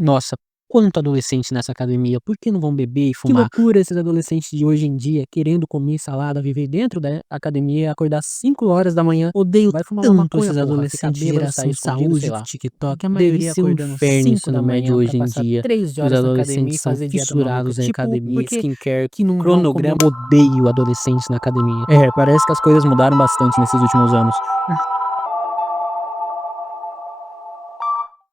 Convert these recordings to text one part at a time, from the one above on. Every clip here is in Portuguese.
Nossa, quanto adolescente nessa academia, por que não vão beber e Que fumar? loucura esses adolescentes de hoje em dia querendo comer salada, viver dentro da academia, acordar 5 horas da manhã. Odeio Vai fumar uma tanto maconha, esses porra. Ficar adolescentes bêbado, sair geração escondido, sei saúde do lá. TikTok. A Deve maioria ser um acordando inferno o cinco ensino da médio manhã pra hoje em passar dia. 3 Os horas na academia adolescentes e são fazer dieta maluca. fissurados em Tipo, academia, porque skincare, que não vão comer. cronograma. Odeio adolescentes na academia. Parece que as coisas mudaram bastante nesses últimos anos.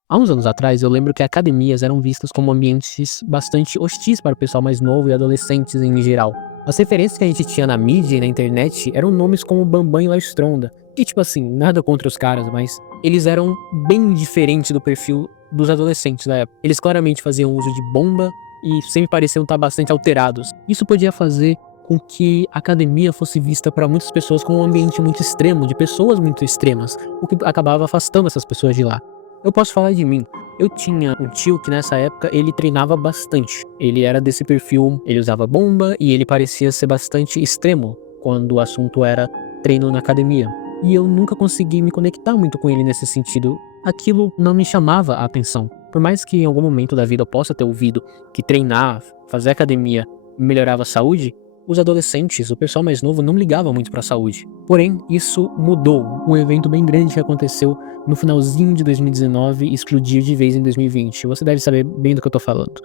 Há uns anos atrás, eu lembro que academias eram vistas como ambientes bastante hostis para o pessoal mais novo e adolescentes em geral. As referências que a gente tinha na mídia e na internet eram nomes como Bambam e Léo Stronda. E tipo assim, nada contra os caras, mas eles eram bem diferentes do perfil dos adolescentes da época. Eles claramente faziam uso de bomba e sempre pareciam estar bastante alterados. Isso podia fazer com que a academia fosse vista para muitas pessoas como um ambiente muito extremo, de pessoas muito extremas, o que acabava afastando essas pessoas de lá. Eu posso falar de mim. Eu tinha um tio que nessa época ele treinava bastante. Ele era desse perfil, ele usava bomba e ele parecia ser bastante extremo quando o assunto era treino na academia. E eu nunca consegui me conectar muito com ele nesse sentido. Aquilo não me chamava a atenção. Por mais que em algum momento da vida eu possa ter ouvido que treinar, fazer academia melhorava a saúde, os adolescentes, o pessoal mais novo, não ligava muito para a saúde. Porém, isso mudou. Um evento bem grande que aconteceu no finalzinho de 2019 e explodiu de vez em 2020. Você deve saber bem do que eu tô falando.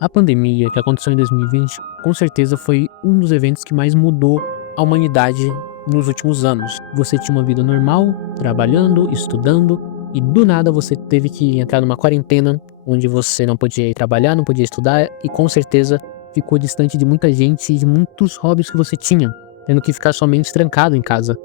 A pandemia que aconteceu em 2020, com certeza foi um dos eventos que mais mudou a humanidade nos últimos anos. Você tinha uma vida normal, trabalhando, estudando, e do nada você teve que entrar numa quarentena, onde você não podia ir trabalhar, não podia estudar, e com certeza ficou distante de muita gente e de muitos hobbies que você tinha, tendo que ficar somente trancado em casa.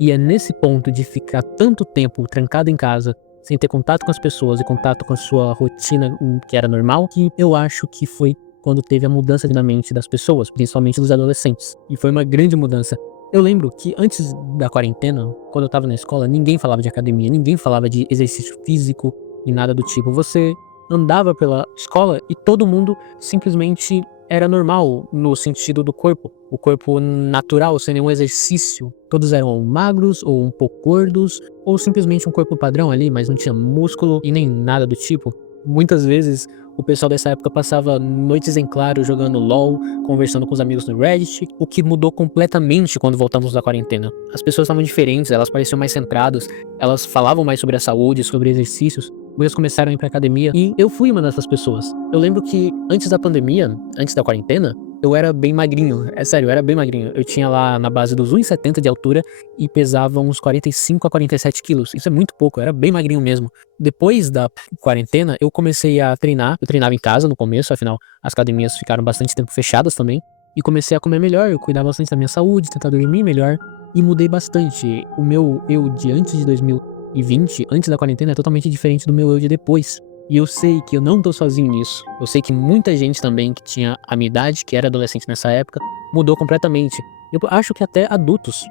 E é nesse ponto de ficar tanto tempo trancado em casa, sem ter contato com as pessoas e contato com a sua rotina, que era normal, que eu acho que foi quando teve a mudança na mente das pessoas, principalmente dos adolescentes. E foi uma grande mudança. Eu lembro que antes da quarentena, quando eu tava na escola, ninguém falava de academia, ninguém falava de exercício físico e nada do tipo. Você andava pela escola e todo mundo simplesmente era normal no sentido do corpo, o corpo natural, sem nenhum exercício. Todos eram magros ou um pouco gordos, ou simplesmente um corpo padrão ali, mas não tinha músculo e nem nada do tipo. Muitas vezes o pessoal dessa época passava noites em claro jogando LOL, conversando com os amigos no Reddit, o que mudou completamente quando voltamos da quarentena. As pessoas estavam diferentes, elas pareciam mais centradas, elas falavam mais sobre a saúde, sobre exercícios. Muitas começaram a ir pra academia e eu fui uma dessas pessoas. Eu lembro que antes da pandemia, antes da quarentena, eu era bem magrinho. É sério, eu era bem magrinho. Eu tinha lá na base dos 1,70 de altura e pesava uns 45 a 47 quilos. Isso é muito pouco, eu era bem magrinho mesmo. Depois da quarentena, eu comecei a treinar. Eu treinava em casa no começo, afinal, as academias ficaram bastante tempo fechadas também. E comecei a comer melhor, eu cuidava bastante da minha saúde, tentar dormir melhor. E mudei bastante. O meu eu de antes de 2020, antes da quarentena, é totalmente diferente do meu eu de depois. E eu sei que eu não tô sozinho nisso. Eu sei que muita gente também que tinha a minha idade, que era adolescente nessa época, mudou completamente. Eu acho que até adultos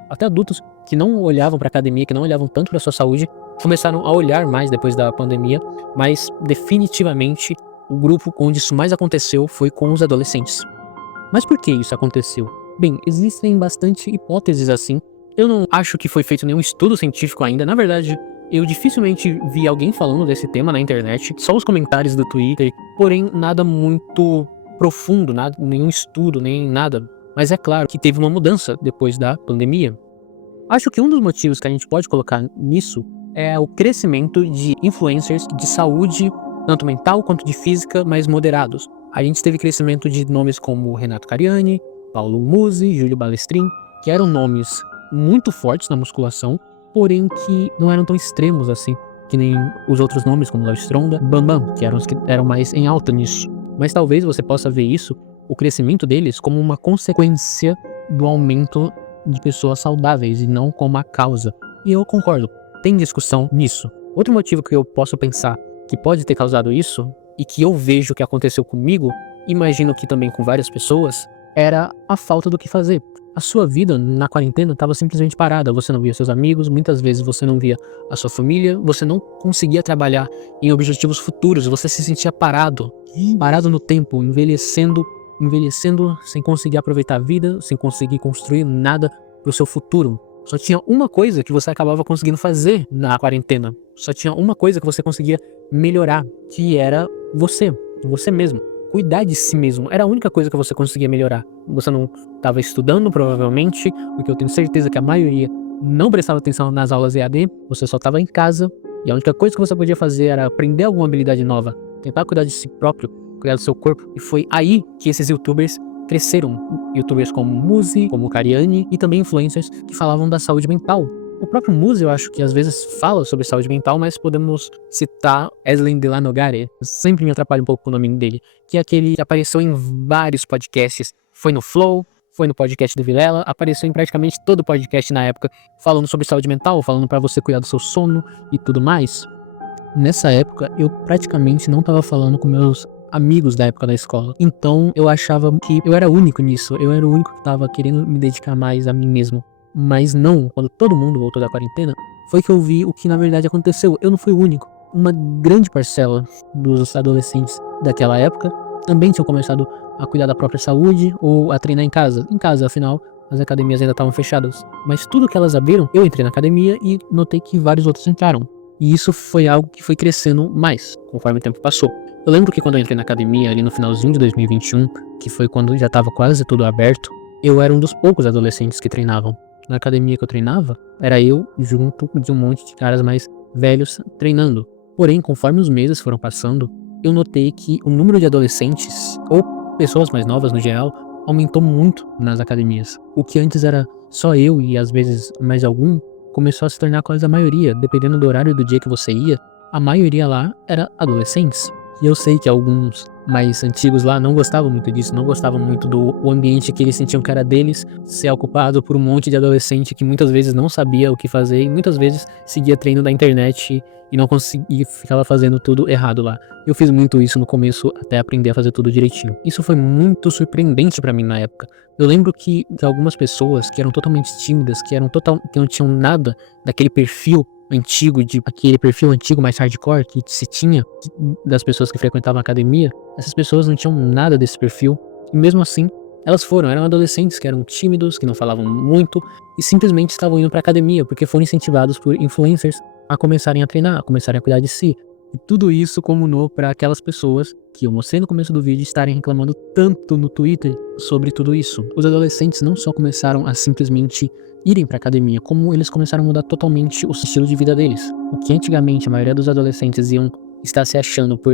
que não olhavam pra academia, que não olhavam tanto pra sua saúde, começaram a olhar mais depois da pandemia, mas definitivamente o grupo onde isso mais aconteceu foi com os adolescentes. Mas por que isso aconteceu? Bem, existem bastante hipóteses assim. Eu não acho que foi feito nenhum estudo científico ainda. Na verdade, eu dificilmente vi alguém falando desse tema na internet, só os comentários do Twitter, porém nada muito profundo, nada, nenhum estudo, nem nada. Mas é claro que teve uma mudança depois da pandemia. Acho que um dos motivos que a gente pode colocar nisso é o crescimento de influencers de saúde, tanto mental quanto de física, mais moderados. A gente teve crescimento de nomes como Renato Cariani, Paulo Musi, Júlio Balestrin, que eram nomes muito fortes na musculação, porém que não eram tão extremos assim, que nem os outros nomes como Léo Stronda, Bambam, que eram os que eram mais em alta nisso. Mas talvez você possa ver isso, o crescimento deles, como uma consequência do aumento de pessoas saudáveis e não como a causa. E eu concordo, tem discussão nisso. Outro motivo que eu posso pensar que pode ter causado isso, e que eu vejo que aconteceu comigo, imagino que também com várias pessoas, era a falta do que fazer. A sua vida na quarentena estava simplesmente parada, você não via seus amigos, muitas vezes você não via a sua família, você não conseguia trabalhar em objetivos futuros, você se sentia parado no tempo, envelhecendo sem conseguir aproveitar a vida, sem conseguir construir nada pro seu futuro. Só tinha uma coisa que você acabava conseguindo fazer na quarentena. Só tinha uma coisa que você conseguia melhorar, que era você mesmo. Cuidar de si mesmo era a única coisa que você conseguia melhorar. Você não estava estudando, provavelmente, porque eu tenho certeza que a maioria não prestava atenção nas aulas EAD, você só estava em casa, e a única coisa que você podia fazer era aprender alguma habilidade nova, tentar cuidar de si próprio, cuidar do seu corpo, e foi aí que esses youtubers cresceram. Youtubers como Muzi, como Cariani, e também influencers que falavam da saúde mental. O próprio Muzi, eu acho que às vezes fala sobre saúde mental, mas podemos citar Eslen de la Nogare. Eu sempre me atrapalho um pouco com o nome dele, que é aquele que apareceu em vários podcasts. Foi no Flow, foi no podcast do Vilela, apareceu em praticamente todo podcast na época, falando sobre saúde mental, falando pra você cuidar do seu sono e tudo mais. Nessa época, eu praticamente não tava falando com meus amigos da época da escola. Então, eu achava que eu era único nisso. Eu era o único que tava querendo me dedicar mais a mim mesmo. Mas não, quando todo mundo voltou da quarentena, foi que eu vi o que na verdade aconteceu. Eu não fui o único. Uma grande parcela dos adolescentes daquela época também tinham começado a cuidar da própria saúde ou a treinar em casa. Em casa, afinal, as academias ainda estavam fechadas. Mas tudo que elas abriram, eu entrei na academia e notei que vários outros entraram. E isso foi algo que foi crescendo mais, conforme o tempo passou. Eu lembro que quando eu entrei na academia, ali no finalzinho de 2021, que foi quando já estava quase tudo aberto, eu era um dos poucos adolescentes que treinavam. Na academia que eu treinava, era eu junto de um monte de caras mais velhos treinando. Porém, conforme os meses foram passando, eu notei que o número de adolescentes, ou pessoas mais novas no geral, aumentou muito nas academias. O que antes era só eu e às vezes mais algum, começou a se tornar quase a maioria. Dependendo do horário do dia que você ia, a maioria lá era adolescentes. E eu sei que alguns mais antigos lá não gostavam muito disso, não gostavam muito do ambiente que eles sentiam que era deles, ser ocupado por um monte de adolescente que muitas vezes não sabia o que fazer e muitas vezes seguia treino da internet e não conseguia, ficava fazendo tudo errado lá. Eu fiz muito isso no começo até aprender a fazer tudo direitinho. Isso foi muito surpreendente pra mim na época. Eu lembro que algumas pessoas que eram totalmente tímidas, que não tinham nada daquele perfil antigo, de aquele perfil antigo mais hardcore que se tinha das pessoas que frequentavam a academia, essas pessoas não tinham nada desse perfil, e mesmo assim, eram adolescentes que eram tímidos, que não falavam muito, e simplesmente estavam indo pra academia, porque foram incentivados por influencers a começarem a treinar, a começarem a cuidar de si. E tudo isso comunou para aquelas pessoas que eu mostrei no começo do vídeo estarem reclamando tanto no Twitter sobre tudo isso. Os adolescentes não só começaram a simplesmente irem pra academia, como eles começaram a mudar totalmente o estilo de vida deles. O que antigamente a maioria dos adolescentes iam estar se achando por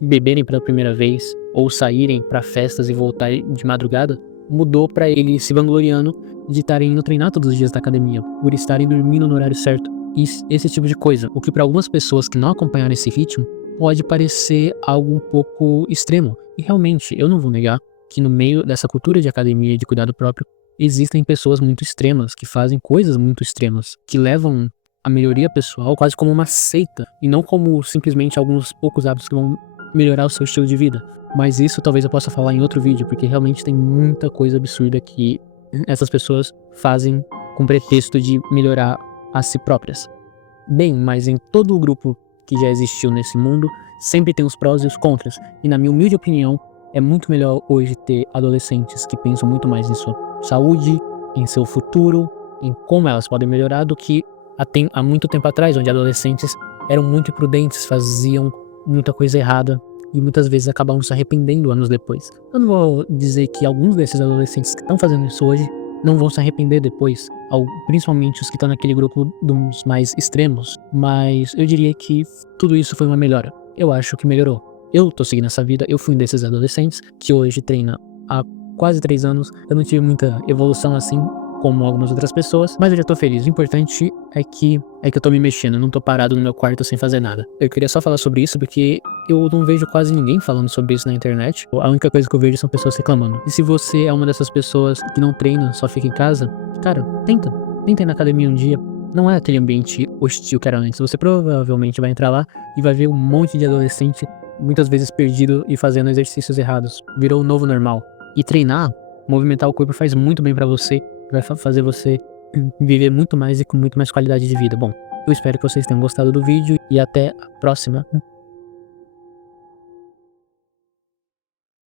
beberem pela primeira vez, ou saírem pra festas e voltar de madrugada, mudou pra eles se vangloriando de estarem indo treinar todos os dias da academia, por estarem dormindo no horário certo. E esse tipo de coisa, o que para algumas pessoas que não acompanharam esse ritmo, pode parecer algo um pouco extremo. E realmente, eu não vou negar que no meio dessa cultura de academia e de cuidado próprio, existem pessoas muito extremas, que fazem coisas muito extremas, que levam a melhoria pessoal quase como uma seita, e não como simplesmente alguns poucos hábitos que vão melhorar o seu estilo de vida. Mas isso talvez eu possa falar em outro vídeo, porque realmente tem muita coisa absurda que essas pessoas fazem com pretexto de melhorar a si próprias. Bem, mas em todo o grupo que já existiu nesse mundo, sempre tem os prós e os contras, e na minha humilde opinião, é muito melhor hoje ter adolescentes que pensam muito mais em sua saúde, em seu futuro, em como elas podem melhorar, do que há muito tempo atrás, onde adolescentes eram muito imprudentes, faziam muita coisa errada e muitas vezes acabavam se arrependendo anos depois. Eu não vou dizer que alguns desses adolescentes que estão fazendo isso hoje não vão se arrepender depois, principalmente os que estão naquele grupo dos mais extremos, mas eu diria que tudo isso foi uma melhora. Eu acho que melhorou. Eu tô seguindo essa vida, eu fui um desses adolescentes que hoje treina há quase 3 anos, eu não tive muita evolução assim como algumas outras pessoas, mas eu já tô feliz. O importante é que eu tô me mexendo, eu não tô parado no meu quarto sem fazer nada. Eu queria só falar sobre isso porque eu não vejo quase ninguém falando sobre isso na internet. A única coisa que eu vejo são pessoas reclamando. E se você é uma dessas pessoas que não treina, só fica em casa, cara, tenta ir na academia um dia. Não é aquele ambiente hostil que era antes. Você provavelmente vai entrar lá e vai ver um monte de adolescente, muitas vezes perdido e fazendo exercícios errados. Virou o novo normal. E treinar, movimentar o corpo faz muito bem pra você. Vai fazer você viver muito mais e com muito mais qualidade de vida. Bom, eu espero que vocês tenham gostado do vídeo e até a próxima.